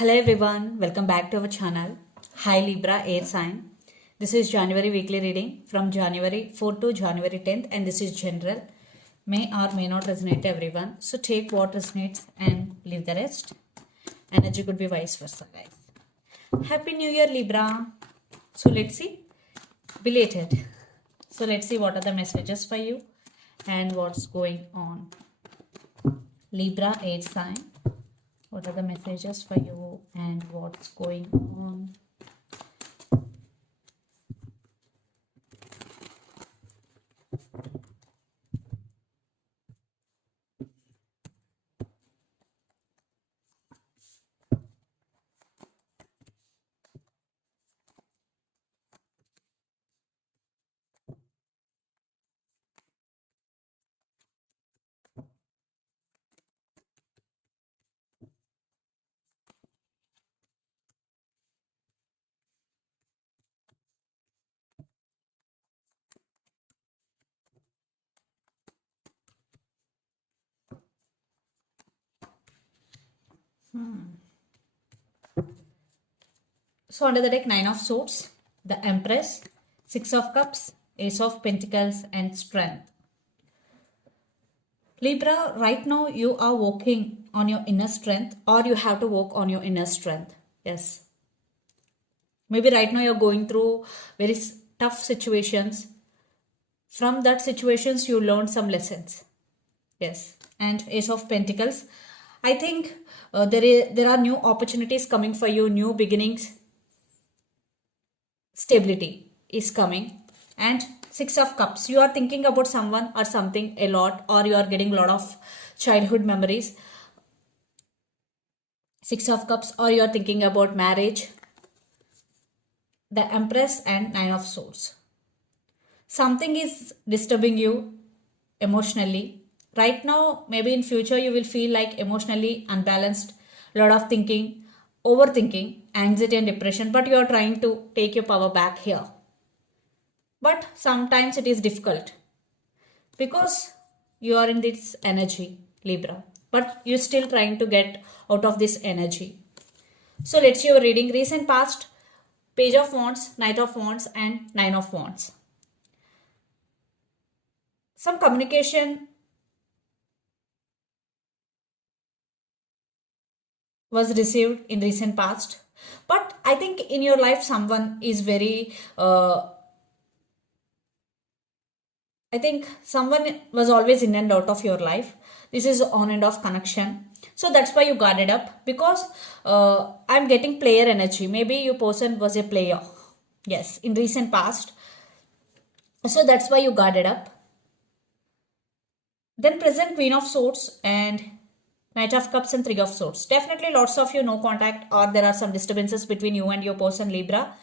Hello everyone, welcome back to our channel. Hi Libra Air Sign. This is January weekly reading from January 4th to January 10th, and this is general. May or may not resonate to everyone. So take what resonates and leave the rest. Energy could be vice versa, guys. Happy New Year, Libra. So let's see. Belated. So let's see what are the messages for you and what's going on. Libra Air Sign. What are the messages for you and what's going on? So under the deck, Nine of Swords, the Empress, Six of Cups, Ace of Pentacles, and Strength. Libra, right now you are working on your inner strength, or you have to work on your inner strength. Yes. Maybe right now you're going through very tough situations. From that situations, you learn some lessons. Yes. And Ace of Pentacles. I think there are new opportunities coming for you, new beginnings. Stability is coming. And Six of Cups, you are thinking about someone or something a lot, or you are getting a lot of childhood memories. Six of Cups, or you are thinking about marriage. The Empress and Nine of Swords. Something is disturbing you emotionally. Right now, maybe in future you will feel like emotionally unbalanced, a lot of thinking, overthinking, anxiety and depression, but you are trying to take your power back here. But sometimes it is difficult because you are in this energy, Libra, but you're still trying to get out of this energy. So let's see your reading. Recent past, Page of Wands, Knight of Wands, and Nine of Wands. Some communication was received in recent past, but I think in your life someone is very I think someone was always in and out of your life. This is on and off connection. So that's why you guarded up, because I'm getting player energy. Maybe your person was a player. Yes, in recent past. So that's why you guarded up. Then present Queen of Swords and Knight of Cups and Three of Swords. Definitely lots of you no contact, or there are some disturbances between you and your person, Libra.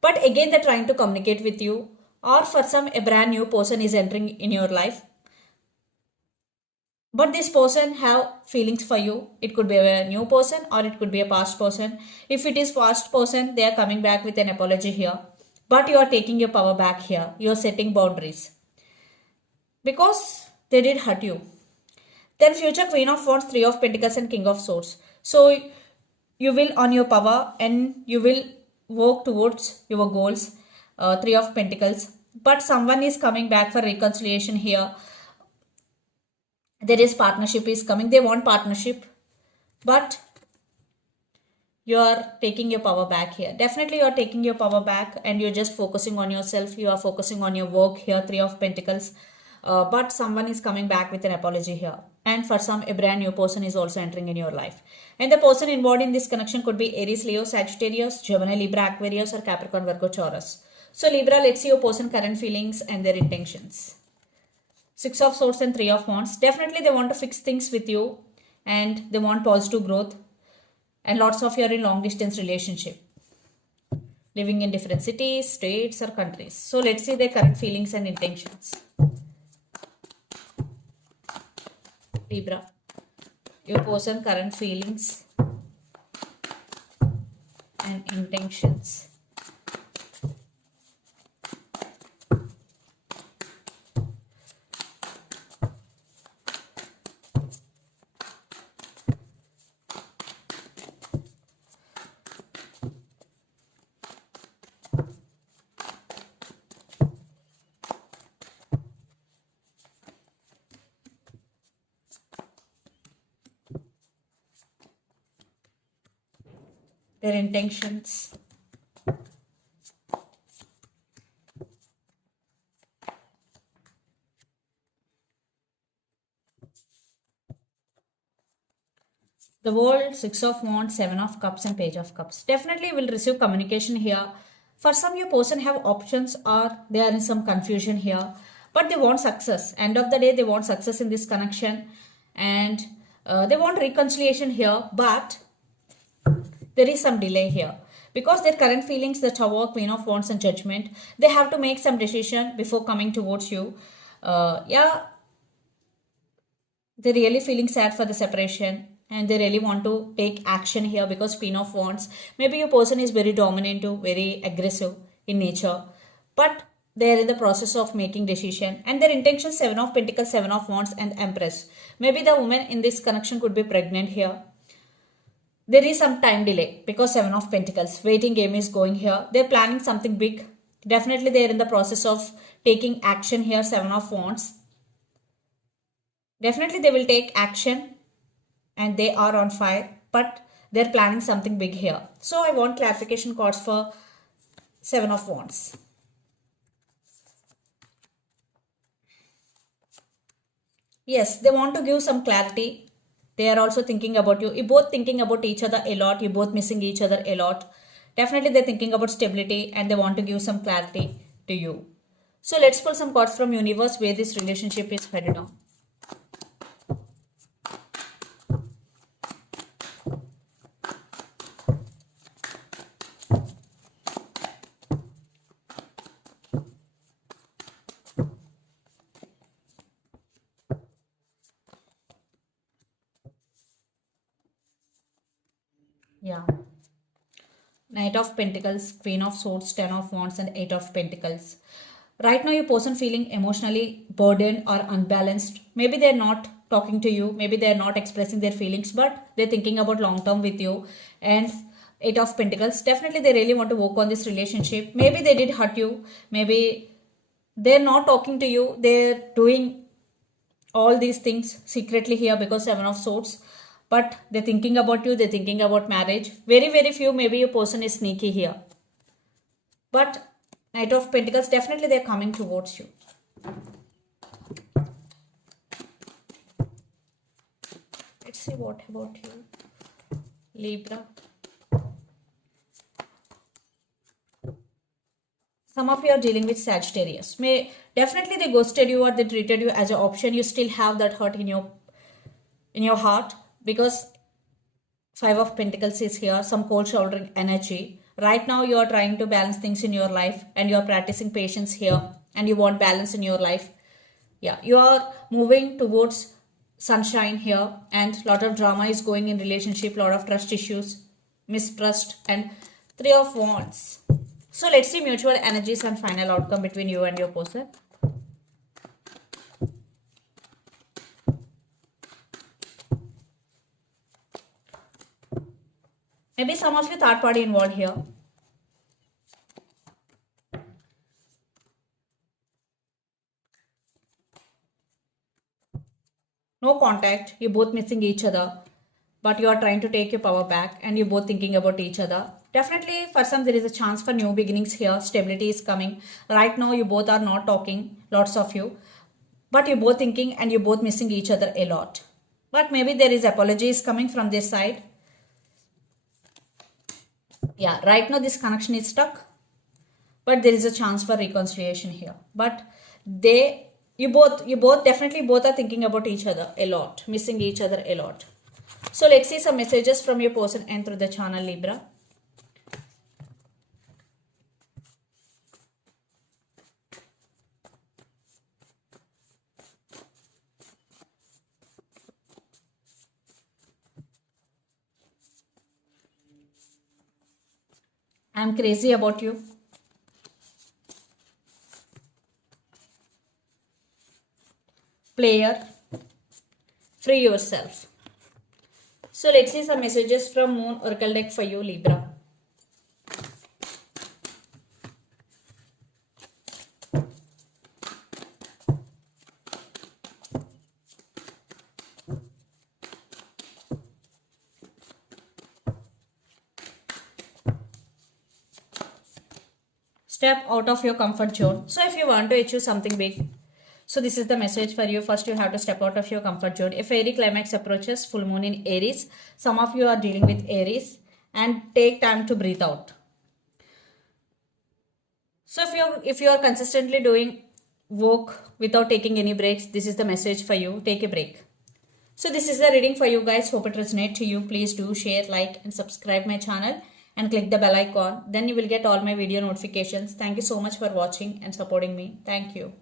But again, they're trying to communicate with you, or for some a brand new person is entering in your life. But this person have feelings for you. It could be a new person or it could be a past person. If it is past person, they are coming back with an apology here. But you are taking your power back here. You are setting boundaries. Because they did hurt you. Then future Queen of Wands, Three of Pentacles and King of Swords. So you will on your power and you will work towards your goals. Three of Pentacles. But someone is coming back for reconciliation here. There is partnership is coming. They want partnership. But you are taking your power back here. Definitely you are taking your power back and you're just focusing on yourself. You are focusing on your work here. Three of Pentacles. But someone is coming back with an apology here. And for some, a brand new person is also entering in your life. And the person involved in this connection could be Aries, Leo, Sagittarius, Gemini, Libra, Aquarius, or Capricorn, Virgo, Taurus. So Libra, let's see your person current feelings and their intentions. Six of Swords and Three of Wands. Definitely they want to fix things with you and they want positive growth. And lots of you are in long distance relationship. Living in different cities, states, or countries. So let's see their current feelings and intentions. Libra, your person current feelings and intentions. their intentions. The World, Six of Wands, Seven of Cups and Page of Cups. Definitely will receive communication here. For some, your person have options or they are in some confusion here. But they want success. End of the day, they want success in this connection. And they want reconciliation here. But there is some delay here. Because their current feelings, the Tower, Queen of Wands and Judgment, they have to make some decision before coming towards you. Yeah, they're really feeling sad for the separation and they really want to take action here because Queen of Wands, maybe your person is very dominant, very aggressive in nature, but they're in the process of making decision and their intention. Seven of Pentacles, Seven of Wands and Empress. Maybe the woman in this connection could be pregnant here. There is some time delay because Seven of Pentacles, waiting game is going here. They're planning something big. Definitely they're in the process of taking action here. Seven of Wands. Definitely they will take action and they are on fire, but they're planning something big here. So I want clarification cards for Seven of Wands. Yes, they want to give some clarity. They are also thinking about you. You're both thinking about each other a lot. You're both missing each other a lot. Definitely they're thinking about stability and they want to give some clarity to you. So let's pull some cards from universe where this relationship is headed on. Yeah. Knight of Pentacles, Queen of Swords, Ten of Wands and Eight of Pentacles. Right now your person feeling emotionally burdened or unbalanced. Maybe they're not talking to you. Maybe they're not expressing their feelings, but they're thinking about long term with you. And Eight of Pentacles, definitely they really want to work on this relationship. Maybe they did hurt you. Maybe they're not talking to you. They're doing all these things secretly here because Seven of Swords, but they're thinking about you, they're thinking about marriage. Very few, maybe your person is sneaky here, but Knight of Pentacles, definitely they're coming towards you. Let's see what about you, Libra. Some of you are dealing with Sagittarius. May definitely they ghosted you or they treated you as an option. You still have that hurt in your heart because Five of Pentacles is here. Some cold shouldering energy. Right now you are trying to balance things in your life and you are practicing patience here and you want balance in your life. Yeah, you are moving towards sunshine here and lot of drama is going in relationship, lot of trust issues, mistrust and Three of Wands. So let's see mutual energies and final outcome between you and your person. Maybe some of you third party involved here. No contact, you're both missing each other, but you are trying to take your power back and you're both thinking about each other. Definitely for some there is a chance for new beginnings here. Stability is coming. Right now you both are not talking, lots of you, but you're both thinking and you're both missing each other a lot. But maybe there is apologies coming from this side. Yeah, right now this connection is stuck, but there is a chance for reconciliation here. But you both definitely both are thinking about each other a lot, missing each other a lot. So let's see some messages from your person and through the channel, Libra. I'm crazy about you. Player, free yourself. So let's see some messages from Moon Oracle deck for you, Libra. Step out of your comfort zone. So if you want to achieve something big, so this is the message for you. First, you have to step out of your comfort zone. A fairy climax approaches, full moon in Aries. Some of you are dealing with Aries, and take time to breathe out. So if you are consistently doing work without taking any breaks, this is the message for you. Take a break. So this is the reading for you guys. Hope it resonates to you. Please do share, like and subscribe my channel and click the bell icon. Then you will get all my video notifications. Thank you so much for watching and supporting me. Thank you.